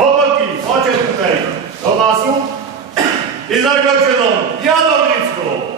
Chłopaki, chodźcie tutaj do lasu i zagrajcie nam mnie. Ja do.